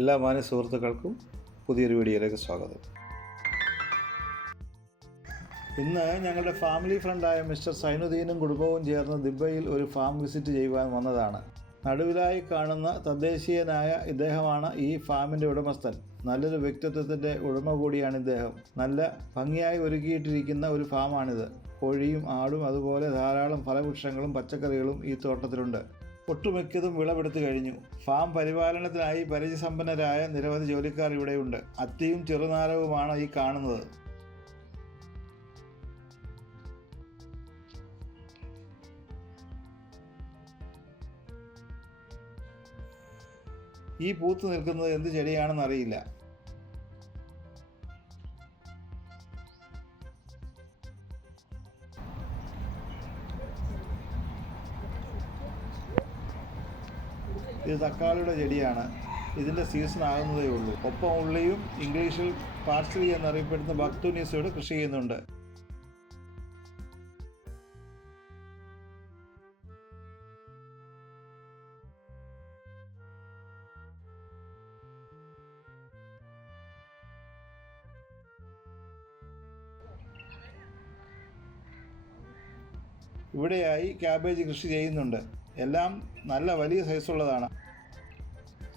എല്ലാ മാന്യ സുഹൃത്തുക്കൾക്കും പുതിയൊരു വീഡിയോയിലേക്ക് സ്വാഗതം. ഇന്ന് ഞങ്ങളുടെ ഫാമിലി ഫ്രണ്ടായ മിസ്റ്റർ സൈനുദ്ദീനും കുടുംബവും ചേർന്ന് ദിബ്ബയിൽ ഒരു ഫാം വിസിറ്റ് ചെയ്യുവാൻ വന്നതാണ്. നടുവിലായി കാണുന്ന തദ്ദേശീയനായ ഇദ്ദേഹമാണ് ഈ ഫാമിൻ്റെ ഉടമസ്ഥൻ. നല്ലൊരു വ്യക്തിത്വത്തിൻ്റെ ഉടമ കൂടിയാണ് ഇദ്ദേഹം. നല്ല ഭംഗിയായി ഒരുക്കിയിട്ടിരിക്കുന്ന ഒരു ഫാമാണിത്. കോഴിയും ആടും അതുപോലെ ധാരാളം ഫലവൃക്ഷങ്ങളും പച്ചക്കറികളും ഈ തോട്ടത്തിലുണ്ട്. ഒട്ടുമിക്കതും വിളവെടുത്തു കഴിഞ്ഞു. ഫാം പരിപാലനത്തിനായി പരിചയസമ്പന്നരായ നിരവധി ജോലിക്കാർ ഇവിടെയുണ്ട്. അത്തിയും ചെറുനാരകവുമാണ് ഈ കാണുന്നത്. ഈ പൂത്ത് നിൽക്കുന്നത് എന്ത് ചെടിയാണെന്നറിയില്ല. ഇത് തക്കാളിയുടെ ചെടിയാണ്. ഇതിൻ്റെ സീസൺ ആകുന്നതേ ഉള്ളൂ. ഒപ്പം ഉള്ളിയും ഇംഗ്ലീഷിൽ പാർസ്ലി എന്നറിയപ്പെടുന്ന ബക്തൂനീസയോട് കൃഷി ചെയ്യുന്നുണ്ട്. ഇവിടെയായി ക്യാബേജ് കൃഷി ചെയ്യുന്നുണ്ട്. എല്ലാം നല്ല വലിയ സൈസുള്ളതാണ്.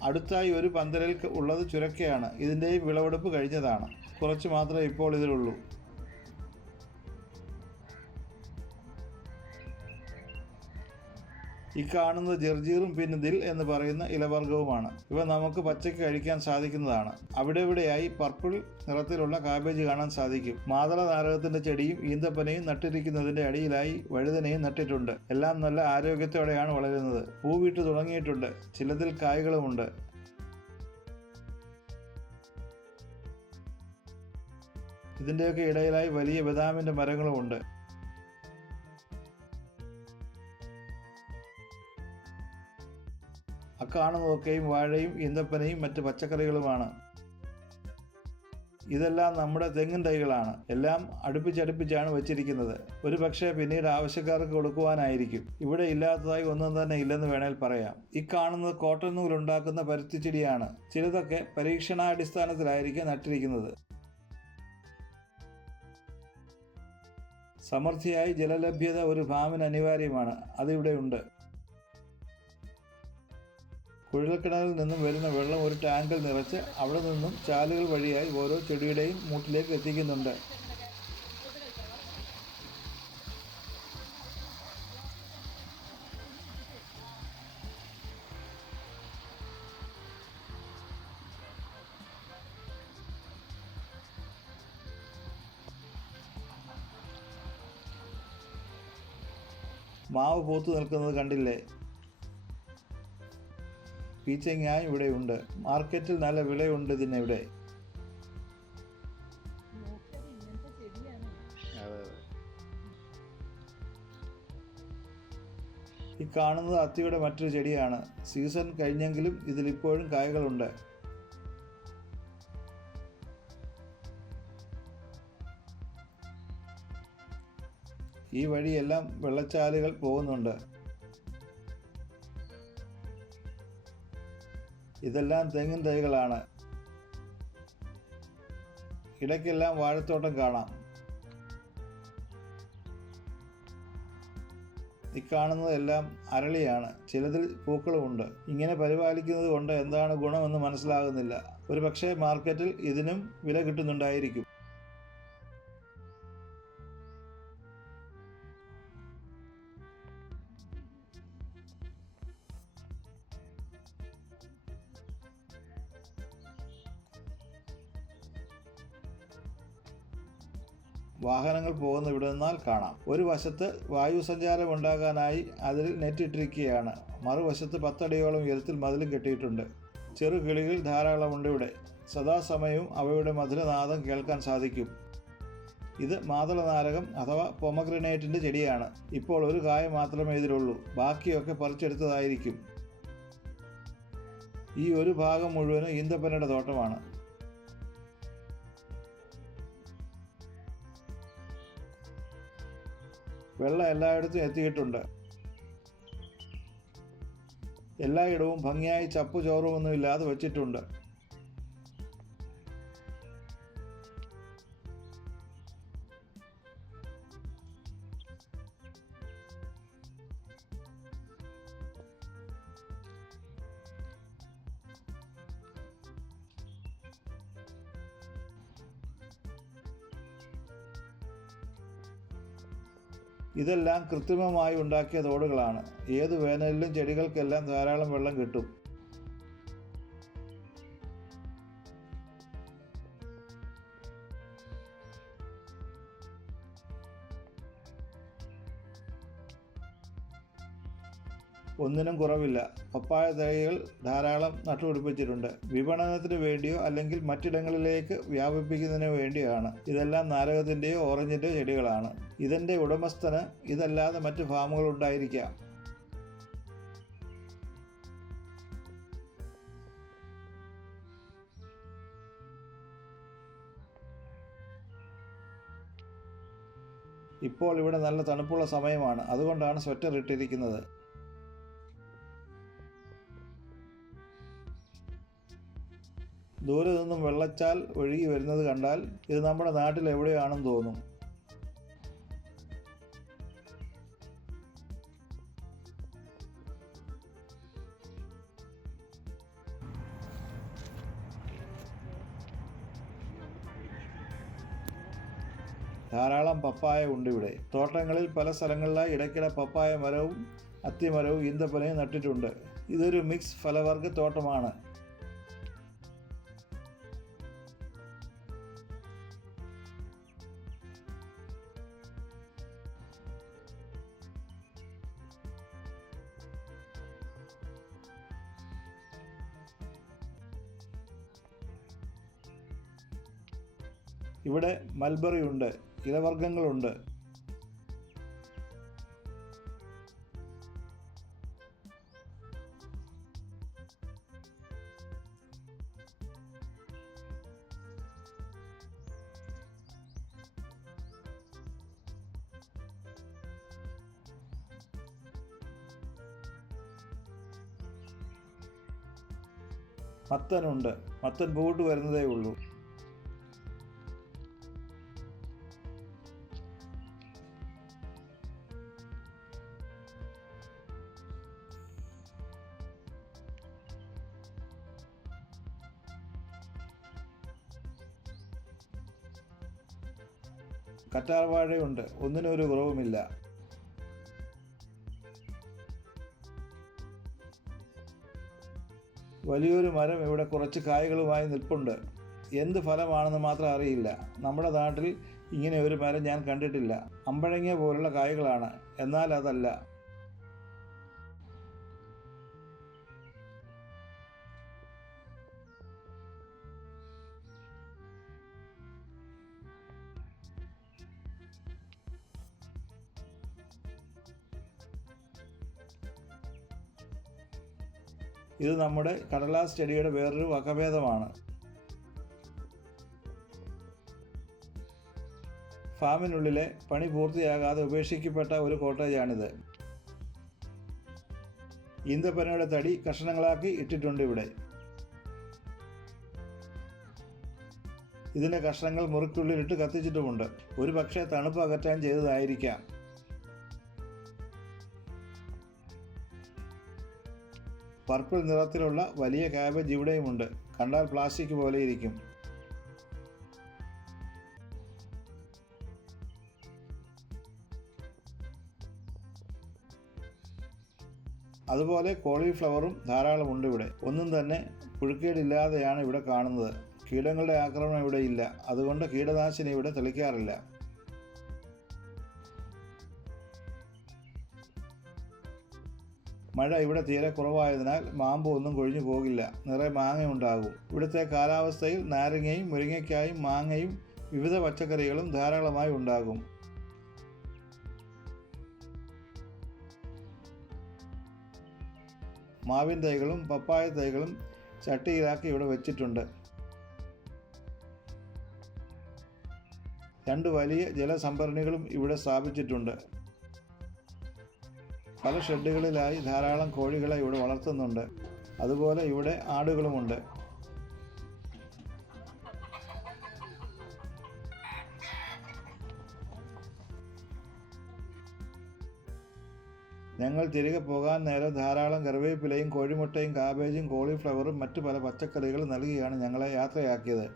അടുത്തായി ഒരു പന്തലിൽ ഉള്ളത് ചുരക്കയാണ്. ഇതിൻ്റെയും വിളവെടുപ്പ് കഴിഞ്ഞതാണ്. കുറച്ച് മാത്രമേ ഇപ്പോൾ ഇതിലുള്ളൂ. ഈ കാണുന്നത് ജർജീറും പിന്നെ ദിൽ എന്ന് പറയുന്ന ഇലവർഗവുമാണ്. ഇവ നമുക്ക് പച്ചയ്ക്ക് കഴിക്കാൻ സാധിക്കുന്നതാണ്. അവിടെ ഇവിടെയായി പർപ്പിൾ നിറത്തിലുള്ള കാബേജ് കാണാൻ സാധിക്കും. മാതള നാരകത്തിന്റെ ചെടിയും ഈന്തപ്പനയും നട്ടിരിക്കുന്നതിന്റെ അടിയിലായി വഴുതനയും നട്ടിട്ടുണ്ട്. എല്ലാം നല്ല ആരോഗ്യത്തോടെയാണ് വളരുന്നത്. പൂവിട്ട് തുടങ്ങിയിട്ടുണ്ട്. ചിലതിൽ കായ്കളുമുണ്ട്. ഇതിൻ്റെയൊക്കെ ഇടയിലായി വലിയ ബദാമിന്റെ മരങ്ങളുമുണ്ട്. അക്കാണുന്നതൊക്കെയും വാഴയും ഈന്തപ്പനയും മറ്റ് പച്ചക്കറികളുമാണ്. ഇതെല്ലാം നമ്മുടെ തെങ്ങിൻ തൈകളാണ്. എല്ലാം അടുപ്പിച്ചടുപ്പിച്ചാണ് വെച്ചിരിക്കുന്നത്. ഒരു പക്ഷേ പിന്നീട് ആവശ്യക്കാർക്ക് കൊടുക്കുവാനായിരിക്കും. ഇവിടെ ഇല്ലാത്തതായി ഒന്നും തന്നെ ഇല്ലെന്ന് വേണേൽ പറയാം. ഈ കാണുന്നത് കോട്ടൺ നൂലുണ്ടാക്കുന്ന പരുത്തിച്ചെടിയാണ്. ചിലതൊക്കെ പരീക്ഷണാടിസ്ഥാനത്തിലായിരിക്കും നട്ടിരിക്കുന്നത്. സമൃദ്ധിയായി ജലലഭ്യത ഒരു ഫാമിന് അനിവാര്യമാണ്. അതിവിടെ ഉണ്ട്. കുഴൽക്കിണറിൽ നിന്നും വരുന്ന വെള്ളം ഒരു ടാങ്കിൽ നിറച്ച് അവിടെ നിന്നും ചാലുകൾ വഴിയായി ഓരോ ചെടിയുടെയും മൂട്ടിലേക്ക് എത്തിക്കുന്നുണ്ട്. മാവ് പൂത്തു നിൽക്കുന്നത് കണ്ടില്ലേ? പീച്ചങ്ങായും ഇവിടെയുണ്ട്. മാർക്കറ്റിൽ നല്ല വിലയുണ്ട് ഇതിനിവിടെ. ഈ കാണുന്നത് അത്തിയുടെ മറ്റൊരു ചെടിയാണ്. സീസൺ കഴിഞ്ഞെങ്കിലും ഇതിലിപ്പോഴും കായകളുണ്ട്. ഈ വഴിയെല്ലാം വെള്ളച്ചാലുകൾ പോകുന്നുണ്ട്. ഇതെല്ലാം തെങ്ങിൻ തൈകളാണ്. ഇടയ്ക്കെല്ലാം വാഴത്തോട്ടം കാണാം. ഈ കാണുന്നതെല്ലാം അരളിയാണ്. ചിലതിൽ പൂക്കളുമുണ്ട്. ഇങ്ങനെ പരിപാലിക്കുന്നത് കൊണ്ട് എന്താണ് ഗുണമെന്ന് മനസ്സിലാകുന്നില്ല. ഒരു പക്ഷേ മാർക്കറ്റിൽ ഇതിനും വില കിട്ടുന്നുണ്ടായിരിക്കും. വാഹനങ്ങൾ പോകുന്ന ഇവിടെ നിന്നാൽ കാണാം. ഒരു വശത്ത് വായു സഞ്ചാരം ഉണ്ടാകാനായി അതിൽ നെറ്റിട്ടിരിക്കുകയാണ്. മറുവശത്ത് 10 അടിയോളം ഉയരത്തിൽ മതിലും കെട്ടിയിട്ടുണ്ട്. ചെറു കിളികൾ ധാരാളമുണ്ട് ഇവിടെ. സദാസമയവും അവയുടെ മധുരനാദം കേൾക്കാൻ സാധിക്കും. ഇത് മാതള നാരകം അഥവാ പൊമഗ്രനേറ്റിൻ്റെ ചെടിയാണ്. ഇപ്പോൾ ഒരു കായ മാത്രമേ ഇതിലുള്ളൂ. ബാക്കിയൊക്കെ പറിച്ചെടുത്തതായിരിക്കും. ഈ ഒരു ഭാഗം മുഴുവനും ഈന്തപ്പനയുടെ തോട്ടമാണ്. വെള്ളം എല്ലായിടത്തും എത്തിയിട്ടുണ്ട്. എല്ലായിടവും ഭംഗിയായി ചപ്പു ചോറുമൊന്നും ഇല്ലാതെ വെച്ചിട്ടുണ്ട്. ഇതെല്ലാം കൃത്രിമമായി ഉണ്ടാക്കിയ തോടുകളാണ്. ഏത് വേനലിലും ചെടികൾക്കെല്ലാം ധാരാളം വെള്ളം കിട്ടും. ഒന്നിനും കുറവില്ല. പപ്പായ തൈകൾ ധാരാളം നട്ടുപിടിപ്പിച്ചിട്ടുണ്ട്. വിപണനത്തിന് വേണ്ടിയോ അല്ലെങ്കിൽ മറ്റിടങ്ങളിലേക്ക് വ്യാപിപ്പിക്കുന്നതിന് വേണ്ടിയാണ്. ഇതെല്ലാം നാരകത്തിൻ്റെയോ ഓറഞ്ചിൻ്റെയോ ചെടികളാണ്. ഇതിൻ്റെ ഉടമസ്ഥന് ഇതല്ലാതെ മറ്റ് ഫാമുകൾ ഉണ്ടായിരിക്കാം. ഇപ്പോൾ ഇവിടെ നല്ല തണുപ്പുള്ള സമയമാണ്, അതുകൊണ്ടാണ് സ്വെറ്റർ ഇട്ടിരിക്കുന്നത്. ദൂരെ നിന്നും വെള്ളച്ചാൽ ഒഴുകി വരുന്നത് കണ്ടാൽ ഇത് നമ്മുടെ നാട്ടിൽ എവിടെയാണെന്ന് തോന്നും. ധാരാളം പപ്പായ ഉണ്ട് ഇവിടെ. തോട്ടങ്ങളിൽ പല സ്ഥലങ്ങളിലായി ഇടയ്ക്കിടെ പപ്പായ മരവും അത്തിമരവും ഈന്തപ്പനയും നട്ടിട്ടുണ്ട്. ഇതൊരു മിക്സ് ഫലവർഗ തോട്ടമാണ്. ഇവിടെ മൽബറി ഉണ്ട്, ഇലവർഗ്ഗങ്ങളുണ്ട്. മത്തനുണ്ട്. മത്തൻ പൂവിട്ട് വരുന്നതേ ഉള്ളൂ. കറ്റാർവാഴയുണ്ട്. ഒന്നിനും ഒരു കുറവുമില്ല. വലിയൊരു മരം ഇവിടെ കുറച്ച് കായ്കളുമായി നിൽപ്പുണ്ട്. എന്ത് ഫലമാണെന്ന് മാത്രം അറിയില്ല. നമ്മുടെ നാട്ടിൽ ഇങ്ങനെ ഒരു മരം ഞാൻ കണ്ടിട്ടില്ല. അമ്പഴങ്ങ പോലുള്ള കായ്കളാണ്, എന്നാൽ അതല്ല. ഇത് നമ്മുടെ കടലാസ് ചെടിയുടെ വേറൊരു വകഭേദമാണ്. ഫാമിനുള്ളിലെ പണി പൂർത്തിയാകാതെ ഉപേക്ഷിക്കപ്പെട്ട ഒരു കോട്ടേജാണിത്. ഈന്തപ്പനയുടെ തടി കഷണങ്ങളാക്കി ഇട്ടിട്ടുണ്ട് ഇവിടെ. ഇതിൻ്റെ കഷണങ്ങൾ മുറിക്കുള്ളിലിട്ട് കത്തിച്ചിട്ടുമുണ്ട്. ഒരു പക്ഷേ തണുപ്പ് അകറ്റാൻ ചെയ്തതായിരിക്കാം. പർപ്പിൾ നിറത്തിലുള്ള വലിയ കാബേജ് ഇവിടെയുമുണ്ട്. കണ്ടാൽ പ്ലാസ്റ്റിക് പോലെ ഇരിക്കും. അതുപോലെ കോളിഫ്ലവറും ധാരാളമുണ്ട് ഇവിടെ. ഒന്നും തന്നെ പുഴുക്കേടില്ലാതെയാണ് ഇവിടെ കാണുന്നത്. കീടങ്ങളുടെ ആക്രമണം ഇവിടെ ഇല്ല. അതുകൊണ്ട് കീടനാശിനി ഇവിടെ തെളിക്കാറില്ല. മഴ ഇവിടെ തീരെ കുറവായതിനാൽ മാമ്പ് ഒന്നും കൊഴിഞ്ഞു പോകില്ല. നിറയെ മാങ്ങയുണ്ടാകും. ഇവിടുത്തെ കാലാവസ്ഥയിൽ നാരങ്ങയും മുരിങ്ങയ്ക്കായും മാങ്ങയും വിവിധ പച്ചക്കറികളും ധാരാളമായി ഉണ്ടാകും. മാവിൻ തൈകളും പപ്പായ തൈകളും ചട്ടിയിലാക്കി ഇവിടെ വെച്ചിട്ടുണ്ട്. 2 വലിയ ജലസംഭരണികളും ഇവിടെ സ്ഥാപിച്ചിട്ടുണ്ട്. പല ഷെഡുകളിലായി ധാരാളം കോഴികളെ ഇവിടെ വളർത്തുന്നുണ്ട്. അതുപോലെ ഇവിടെ ആടുകളുമുണ്ട്. ഞങ്ങൾ തിരികെ പോകാൻ നേരം ധാരാളം കറിവേപ്പിലയും കോഴിമുട്ടയും കാബേജും കോളിഫ്ലവറും മറ്റു പല പച്ചക്കറികളും നൽകിയാണ് ഞങ്ങളെ യാത്രയാക്കിയത്.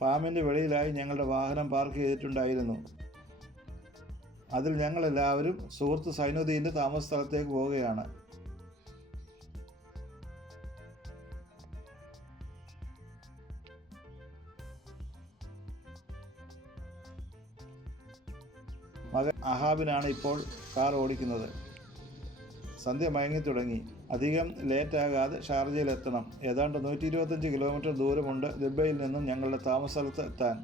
ഫാമിൻ്റെ വെളിയിലായി ഞങ്ങളുടെ വാഹനം പാർക്ക് ചെയ്തിട്ടുണ്ടായിരുന്നു. അതിൽ ഞങ്ങളെല്ലാവരും സുഹൃത്ത് സൈനുദ്ദീൻ്റെ താമസ സ്ഥലത്തേക്ക് പോവുകയാണ്. മകൻ അഹാബിനാണ് ഇപ്പോൾ കാർ ഓടിക്കുന്നത്. സന്ധ്യ മയങ്ങി തുടങ്ങി. അധികം ലേറ്റാകാതെ ഷാർജയിലെത്തണം. ഏതാണ്ട് 125 കിലോമീറ്റർ ദൂരമുണ്ട് ദുബൈയിൽ നിന്നും ഞങ്ങളുടെ താമസ സ്ഥലത്ത് എത്താൻ.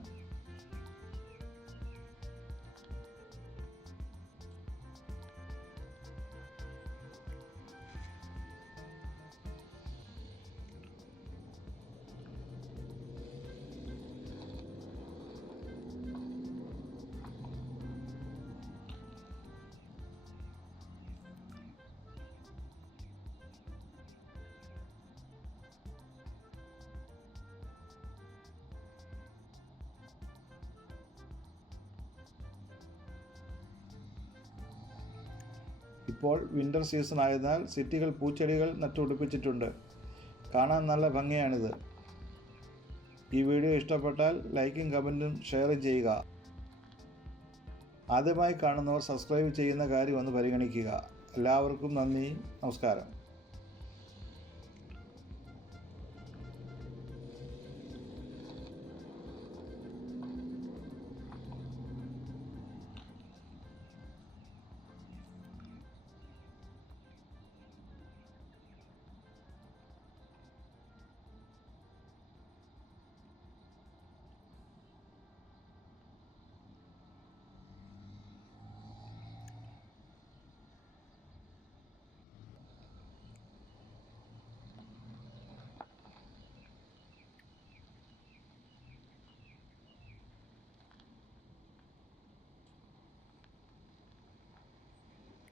ഇപ്പോൾ വിൻ്റർ സീസൺ ആയതിനാൽ സിറ്റികൾ പൂച്ചെടികൾ നട്ടുപിടിപ്പിച്ചിട്ടുണ്ട്. കാണാൻ നല്ല ഭംഗിയാണിത്. ഈ വീഡിയോ ഇഷ്ടപ്പെട്ടാൽ ലൈക്കും കമൻറ്റും ഷെയറും ചെയ്യുക. ആദ്യമായി കാണുന്നവർ സബ്സ്ക്രൈബ് ചെയ്യുന്ന കാര്യം ഒന്ന് പരിഗണിക്കുക. എല്ലാവർക്കും നന്ദി, നമസ്കാരം.